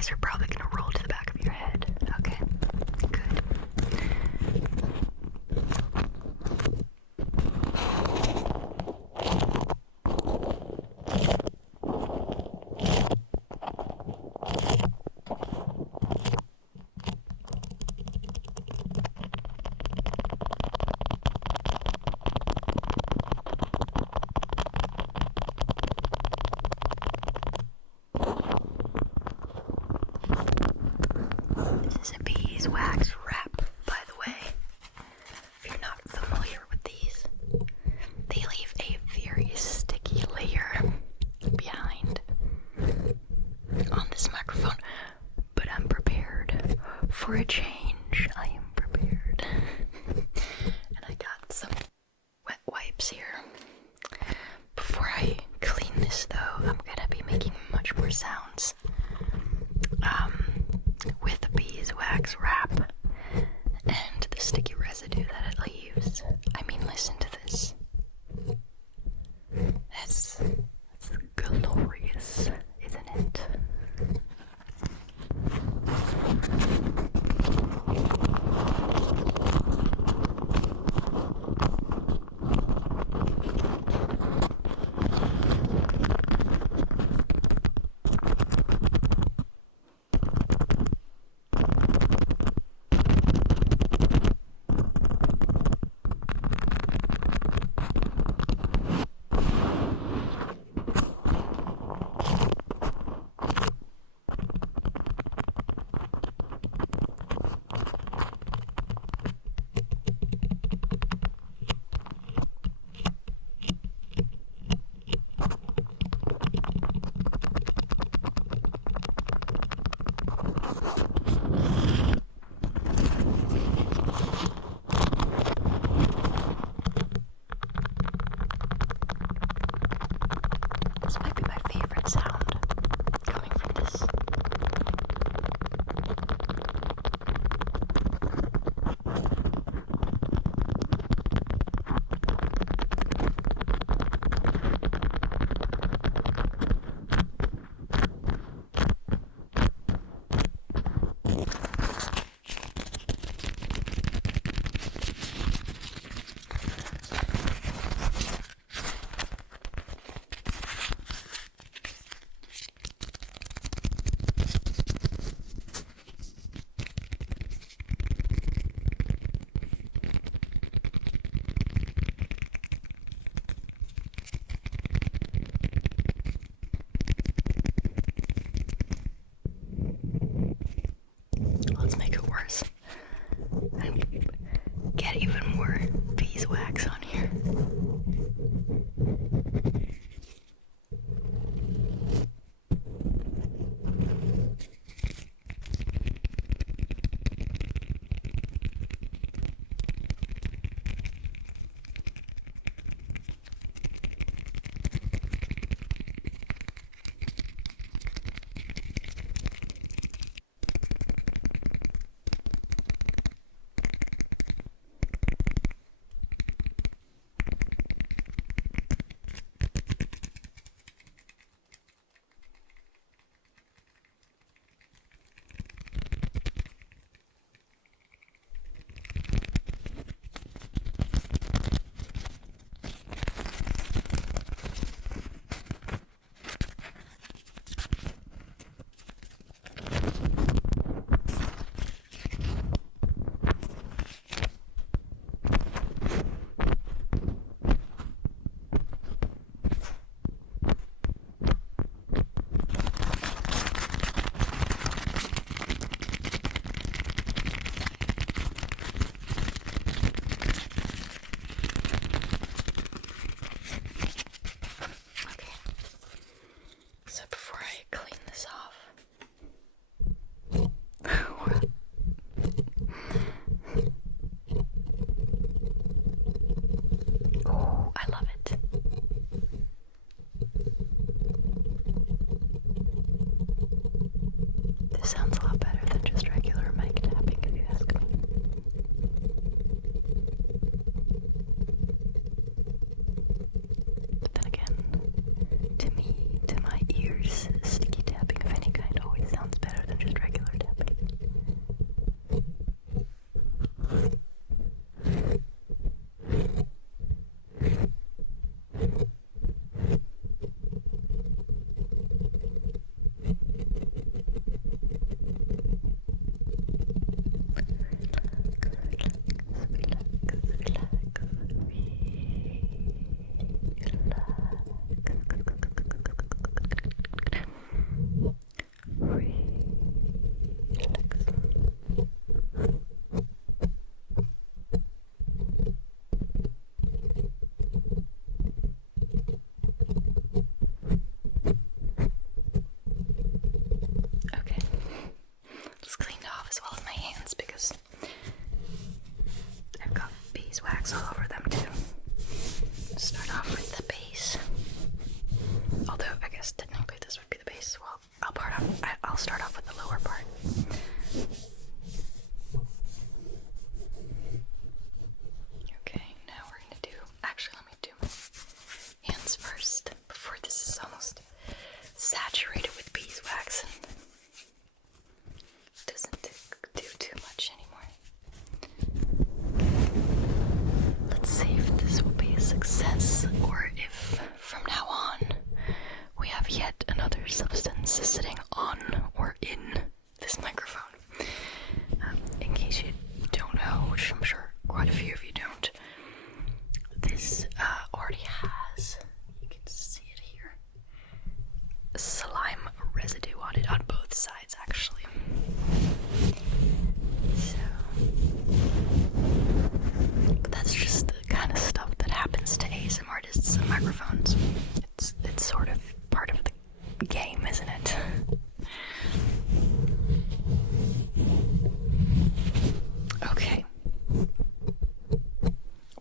eyes are probably gonna roll to the back of your head. Okay, good. This is a beeswax wrap, by the way. If you're not familiar with these, they leave a very sticky layer behind on this microphone. But I'm prepared for a change. I am prepared. And I got some wet wipes here. Before I clean this though, I'm gonna be making much more sounds with the beeswax wrap and the sticky residue that it leaves. I mean, listen to this. That's glorious, isn't it? This might be my favorite sound coming from this. Let's make it worse and get even more beeswax on here. Sticky tapping of any kind always sounds better than start off with the lower part. Okay, now we're gonna do, actually let me do my hands first before this is almost saturated with beeswax and doesn't do too much anymore. Let's see if this will be a success or if from now on we have yet another substance sitting on or in this microphone. In case you don't know, which I'm sure quite a few of you don't, this already has, you can see it here, slime residue on it, on both sides actually. So, but that's just the kind of stuff that happens to ASMR artists and microphones. It's sort of part of the game, isn't it? Okay.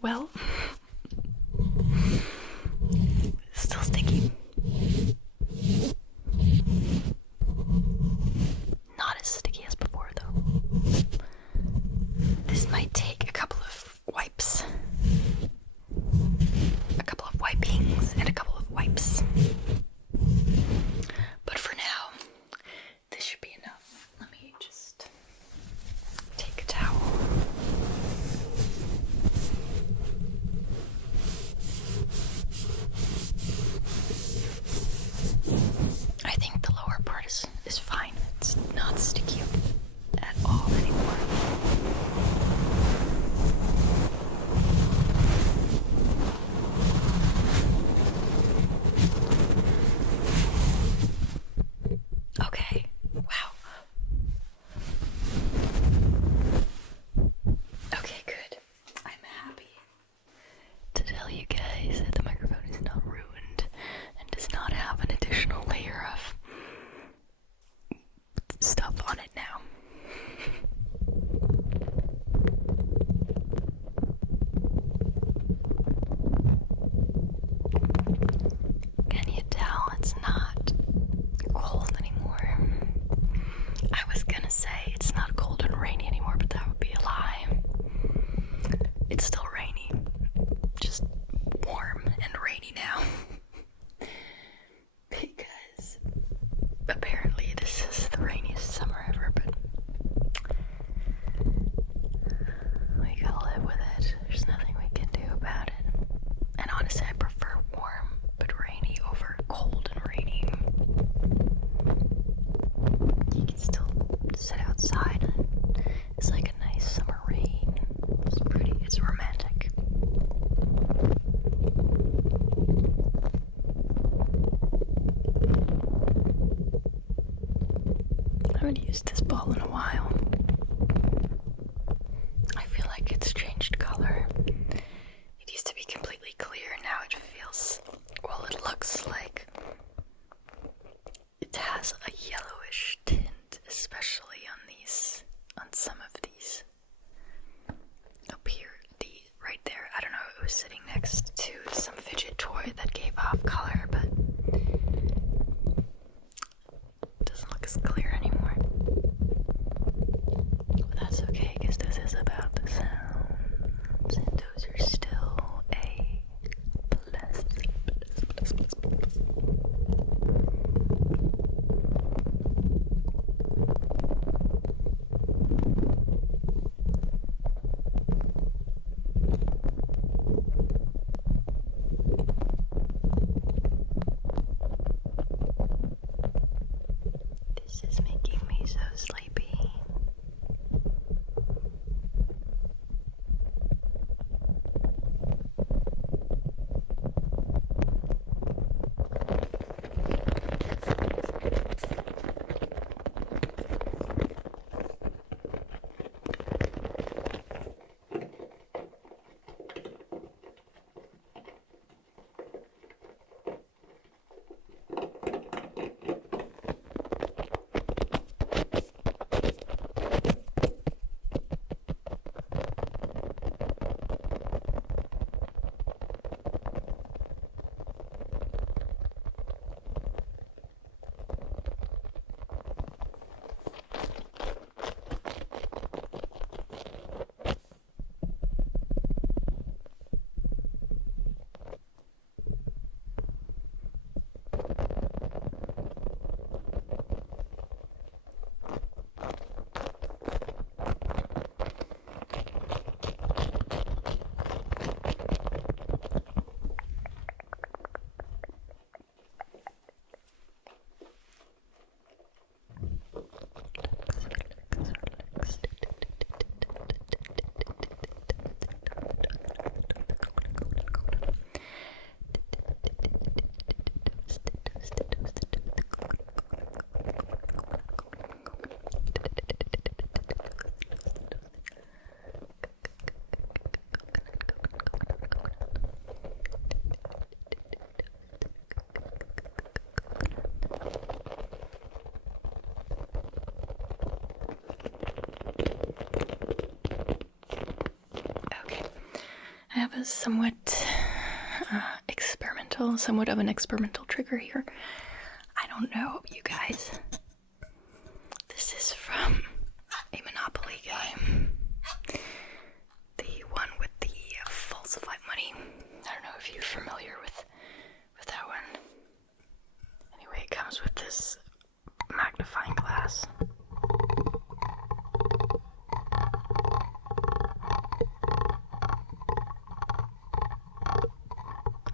Well, still sticky. Not as sticky as before, though. This might take a couple of wipes. A couple of wipings and a couple of wipes. But for now, this should be enough. Let me just take a towel. I think the lower part is fine. It's not sticky at all anymore. Okay, wow. Okay, good. I'm happy to tell you guys that the microphone is not ruined and does not have an additional layer of stuff on it now. Can you tell it's not cold anymore? I was gonna say it's not cold and rainy anymore, but that would be a lie. It's still rainy, just warm and rainy now. Because apparently this is the rainiest summer ever, but we gotta live with it. There's nothing we can do about it. And honestly, I prefer warm but rainy over cold and rainy. You can still sit outside and it's like a nice summer rain. It's pretty, it's romantic. I haven't used this ball in a while. I feel like it's changed color. It used to be completely clear, now it feels, well, it looks like it has a yellowish tint, especially on some of these. Up here, right there, I don't know, it was sitting next to some fidget toy that gave off color, but it doesn't look as clear anymore. But that's okay, because this is about the sounds, and those are still a plus. have a somewhat somewhat of an experimental trigger here. I don't know, you guys. This is from a Monopoly game. The one with the falsified money. I don't know if you're familiar with that one. Anyway, it comes with this magnifying glass.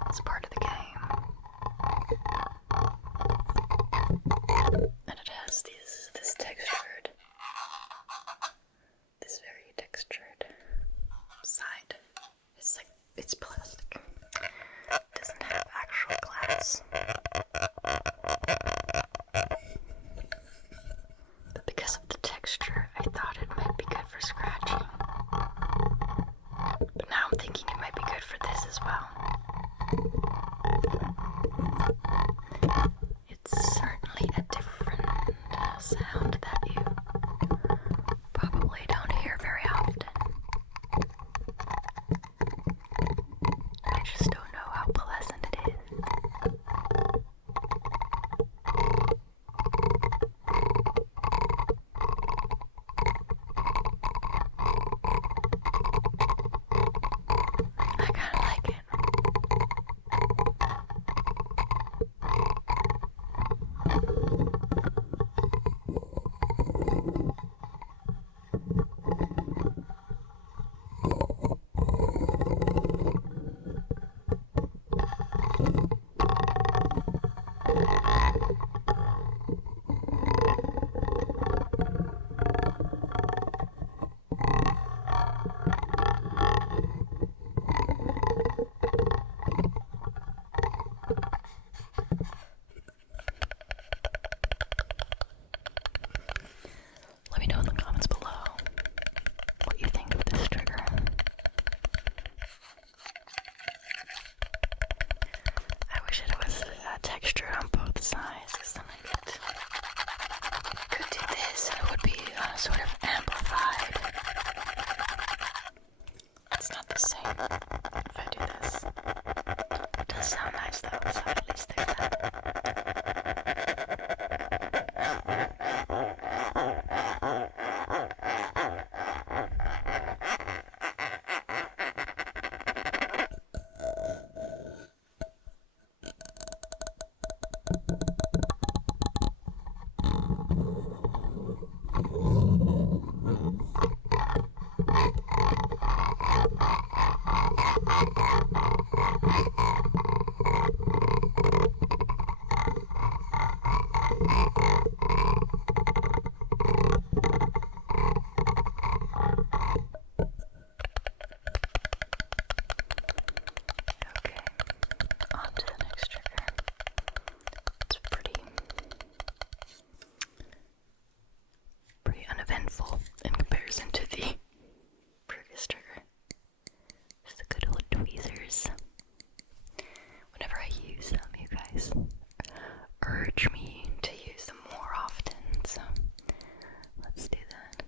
It's part of the game. And it has this textured, this very textured side. It's plastic. It doesn't have actual glass. But because of the texture, I thought it might be good for scratching. But now I'm thinking it might be good for this as well. It's certainly a different sound that you probably don't hear very often. I just don't know how pleasant it is. I kinda like it. Let me know in the comments below what you think of this trigger. I wish it was textured on both sides, because then I could do this and it would be sort of amplified. It's not the same if I do this. It does sound nice though, so at least there's that. Okay, on to the next trigger. It's pretty uneventful in comparison to the previous trigger. Just the good old tweezers. Whenever I use them, you guys urge me to use them more often, so let's do that.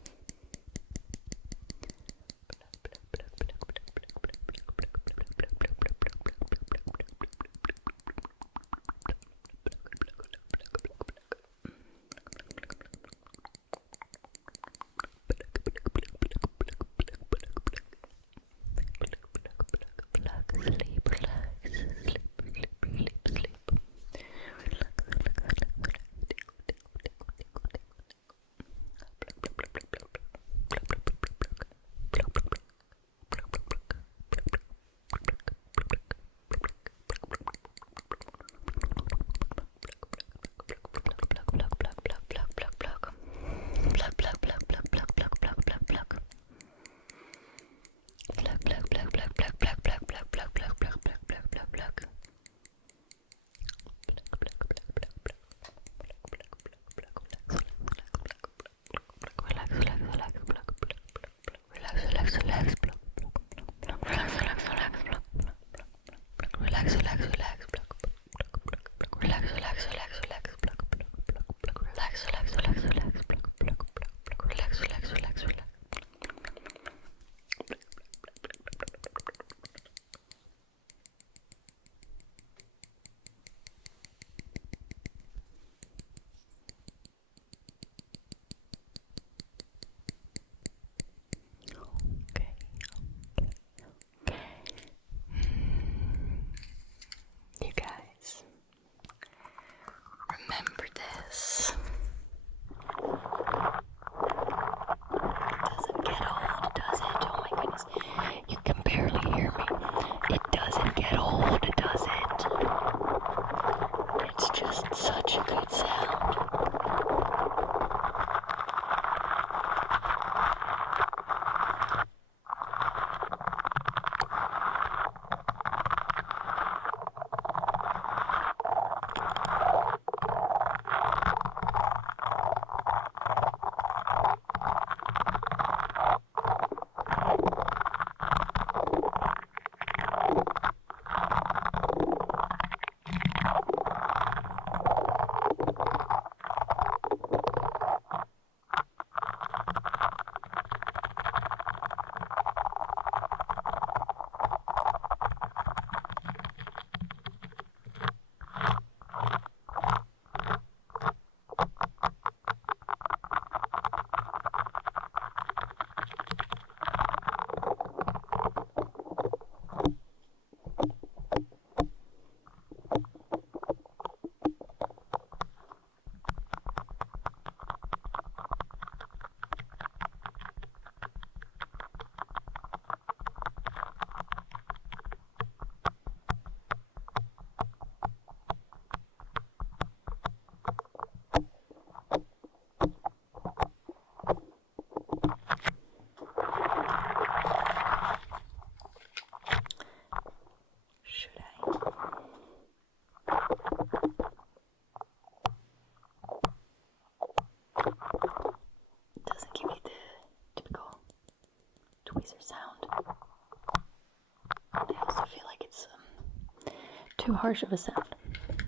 too harsh of a sound.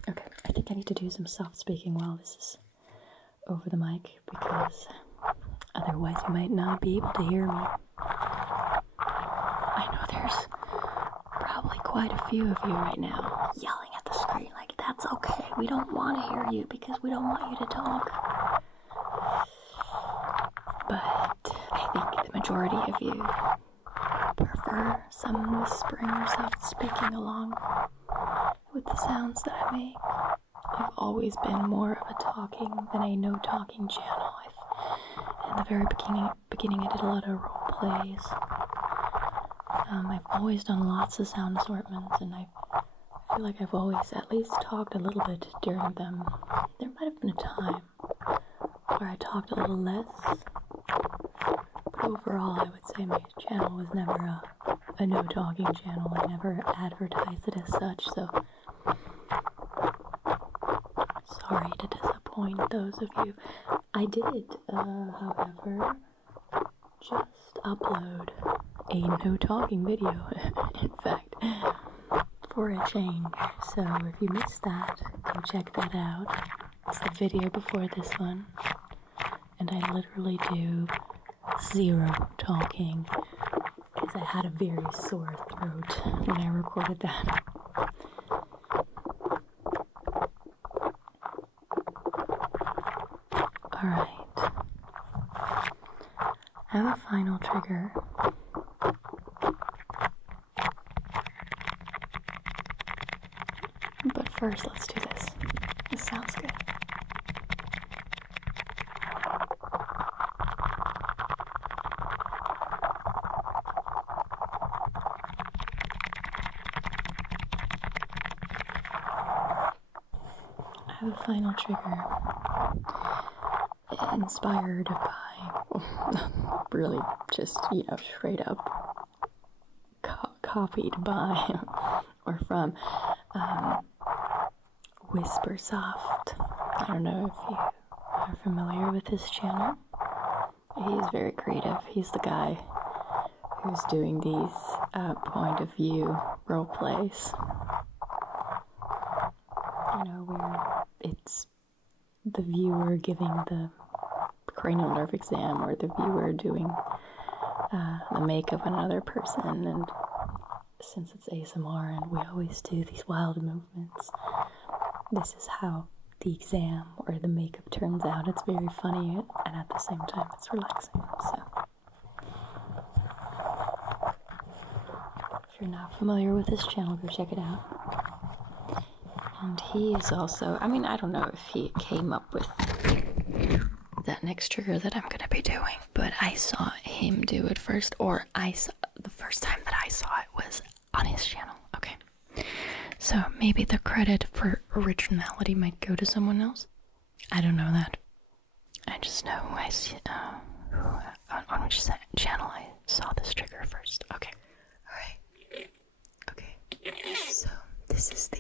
Okay, I think I need to do some soft speaking while this is over the mic, because otherwise you might not be able to hear me. I know there's probably quite a few of you right now yelling at the screen like, that's okay, we don't want to hear you because we don't want you to talk. But I think the majority of you prefer some whispering or soft speaking along with the sounds that I make. I've always been more of a talking than a no talking channel. In the very beginning I did a lot of role plays. I've always done lots of sound assortments, and I feel like I've always at least talked a little bit during them. There might have been a time where I talked a little less, but overall I would say my channel was never a no talking channel. I never advertised it as such, so sorry to disappoint those of you. I did, however, just upload a no talking video, in fact, for a change. So if you missed that, go check that out. It's the video before this one, and I literally do zero talking because I had a very sore throat when I recorded that. Alright, I have a final trigger. But first, let's do this. This sounds good. I have a final trigger inspired by, really just, straight up copied by or from Whisper Soft. I don't know if you are familiar with his channel. He's very creative. He's the guy who's doing these point of view role plays. Where it's the viewer giving the cranial nerve exam, or the viewer doing the makeup on another person. And since it's ASMR and we always do these wild movements, this is how the exam or the makeup turns out. It's very funny, and at the same time it's relaxing. So if you're not familiar with this channel, go check it out. And he is also, I don't know if he came up with that next trigger that I'm going to be doing, but I saw him do it first, or the first time that I saw it was on his channel. Okay. So maybe the credit for originality might go to someone else. I don't know that. I just know on which channel I saw this trigger first. Okay. Alright. Okay. So this is the